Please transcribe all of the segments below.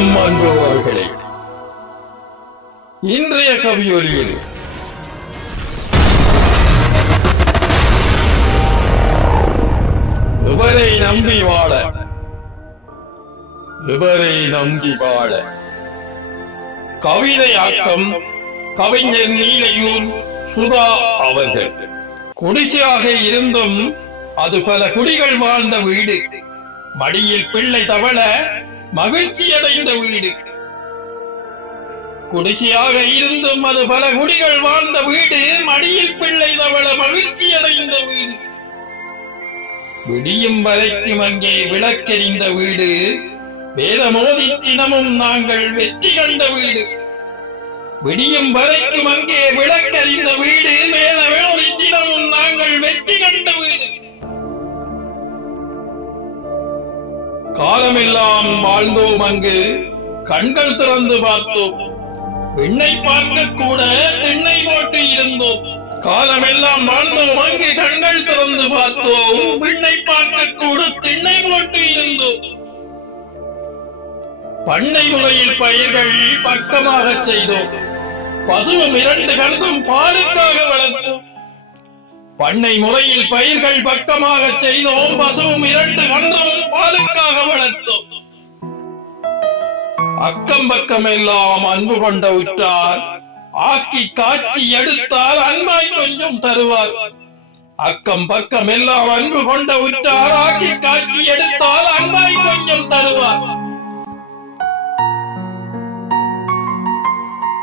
வணக்கம் அன்பர்களே. இன்றைய கவியொலியில் இவரை நம்பி வாழ கவிதையாக்கம் கவிஞர் நீலையூர் சுதா அவர்கள். குடிசையாக இருந்தும் அது பல குடிகள் வாழ்ந்த வீடு, மடியில் பிள்ளை தவள மகிழ்ச்சி அடைந்த வீடு. குடிசையாக இருந்தும் அது பல குடிகள் வாழ்ந்த வீடு, மடியில் பிள்ளை தவள மகிழ்ச்சி அடைந்த வீடு. விடியும் வரைக்கும் அங்கே விளக்கெறிந்த வீடு, வேதமோதி தினமும் நாங்கள் வெற்றி கண்ட வீடு. விடியும் வரைக்கும் அங்கே விளக்கறிந்த வீடு, வேதமோதி தினமும் நாங்கள் வெற்றி கண்ட வீடு. காலமெல்லாம் வாழ்ந்தோம் அங்கு, கண்கள் திறந்து பார்த்தோம், பெண்ணை பார்க்க கூட திண்ணை போட்டு இருந்தோம். காலமெல்லாம் வாழ்ந்தோம் அங்கு, கண்கள் திறந்து பார்த்தோம், பெண்ணை பார்க்க கூட திண்ணை போட்டு இருந்தோம். பண்ணை முறையில் பயிர்கள் பக்கமாக செய்தோம், பசுவும் 2 கண்ணும் பாலுக்காக வளர்த்தோம். பண்ணை முறையில் பயிர்கள் பக்கமாக செய்தோம், பசுவும் 2 கன்றும் பாலுக்காக வளர்த்தோம். அக்கம் பக்கம் எல்லாம் அன்பு கொண்ட உற்றார், ஆக்கி காட்சி எடுத்தால் அன்பாய் கொஞ்சம் தருவார். அக்கம் பக்கம் எல்லாம் அன்பு கொண்ட உற்றார், ஆக்கி காட்சி எடுத்தால் அன்பாய் கொஞ்சம் தருவார்.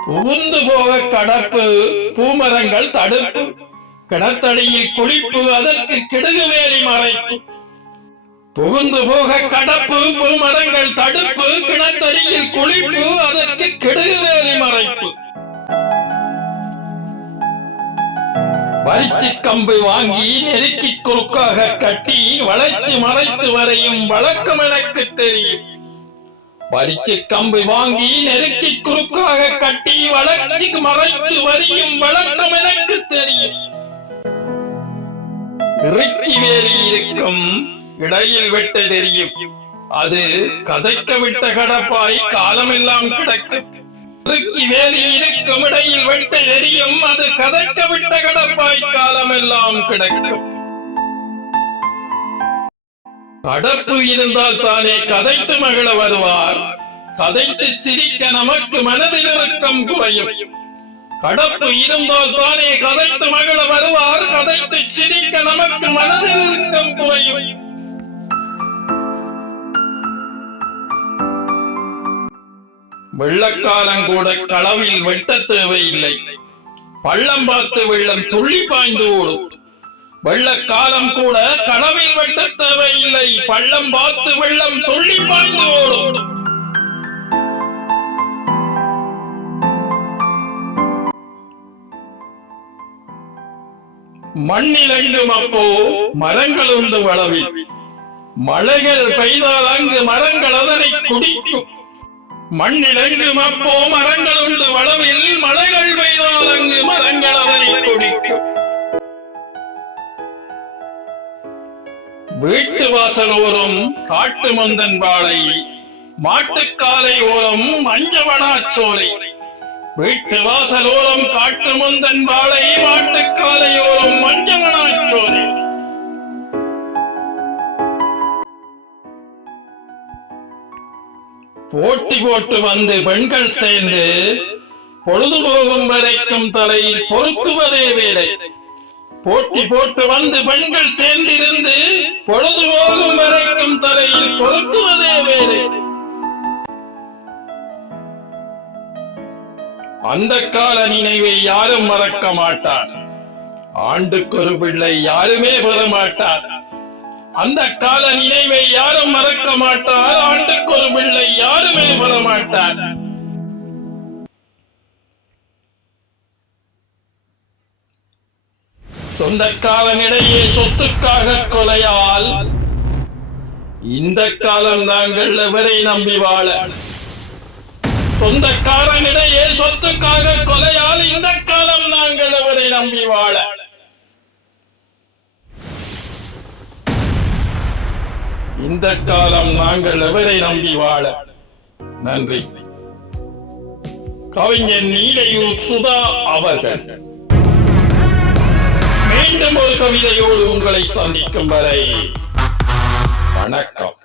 புகுந்து போக கடப்பு, பூமரங்கள் தடுப்பு, கிணத்தடியில் குளிப்பு, அதற்கு கிடுகு வேலி மறைப்பு. புகுந்து போக கடப்பு, பூமரங்கள் தடுப்பு, கிணத்தடியில் குளிப்பு, அதற்கு கிடுகு வேலி மறைப்பு. வரிச்சி கம்பு வாங்கி நெருக்கி குறுக்காக கட்டி, வளைச்சு மறைத்து வரையும் வழக்கம் எனக்கு தெரியும். வரிச்சி கம்பு வாங்கி நெருக்கி குறுக்காக கட்டி, வளைச்சி மறைத்து வரையும் வழக்கம் எனக்கு தெரியும். இறுக்கி வேலி இருக்கும், இடையில் வெட்ட தெரியும், அது கதைக்க விட்ட கடப்பாய் காலமெல்லாம் கிடக்கும். இறுக்கி வேலி இருக்கும், இடையில் வெட்ட தெரியும், அது கதைக்க விட்ட கடப்பாய் காலமெல்லாம் கிடக்கும். கடப்பு இருந்தால் தானே கதைத்து மகிழ வருவார், கதைத்து சிரிக்க நமக்கு மனதில் இறுக்கம் குறையும். கடப்பு இருந்தால் தானே கதைத்து மகிழ வருவார், கதைத்து சிரிக்க நமக்கு மனதில் இறுக்கம் குறையும். வெள்ளக்காலம் கூட களவில் வெட்ட தேவையில்லை, பள்ளம் பார்த்து வெள்ளம் துள்ளி பாய்ந்து ஓடும். வெள்ளக்காலம் கூட களவில் வெட்ட தேவையில்லை, பள்ளம் பார்த்து வெள்ளம் துள்ளி பாய்ந்து ஓடும். மண்ணில் எங்கும் அப்போ மரங்கள் உண்டு வளவில், மழைகள் பெய்தால் அங்கு மரங்கள் அதனை குடிக்கும். மண்ணில் எங்கும் அப்போ மரங்கள் உண்டு வளவில், மழைகள் பெய்தால் அங்கு மரங்கள் அதனை குடிக்கும். வீட்டு வாசல் ஓரம் காட்டு மந்தன் வாழை, மாட்டுக்காலை ஓரம் மஞ்சவனாச்சோலை. வீட்டு வாசல் ஓரம் காட்டு மந்தன் வாழை, மாட்டுக்காலை ஓரம் மஞ்சவனாச்சோலை. போட்டி போட்டு வந்து பெண்கள் சேர்ந்து, பொழுது போகும் வரைக்கும் தலையில் பொறுக்குவதே வேலை. போட்டி போட்டு வந்து பெண்கள் சேர்ந்திருந்து, பொழுது போகும் வரைக்கும் தலையில் பொறுக்குவதே வேலை. அந்த கால நினைவை யாரும் மறக்க மாட்டார், ஆண்டுக்கு ஒரு பிள்ளை யாருமே பெற மாட்டார். அந்த கால நினைவை யாரும் மறக்க மாட்டார், ஆண்டுக்கு ஒரு பிள்ளை யாருமே பெற மாட்டார். சொந்தக்காரனிடையே சொத்துக்காக கொலையால், இந்த காலம் நாங்கள் எவரை நம்பி வாழ. சொந்தக்காரனிடையே சொத்துக்காக கொலையால், இந்த காலம் நாங்கள் எவரை நம்பி வாழ. இந்த காலம் நாங்கள் எவரை நம்பி வாழ. நன்றி. கவிஞர் நீலையூர் சுதா அவர்கள். மீண்டும் ஒரு கவிதையோடு உங்களை சந்திக்கும் வரை வணக்கம்.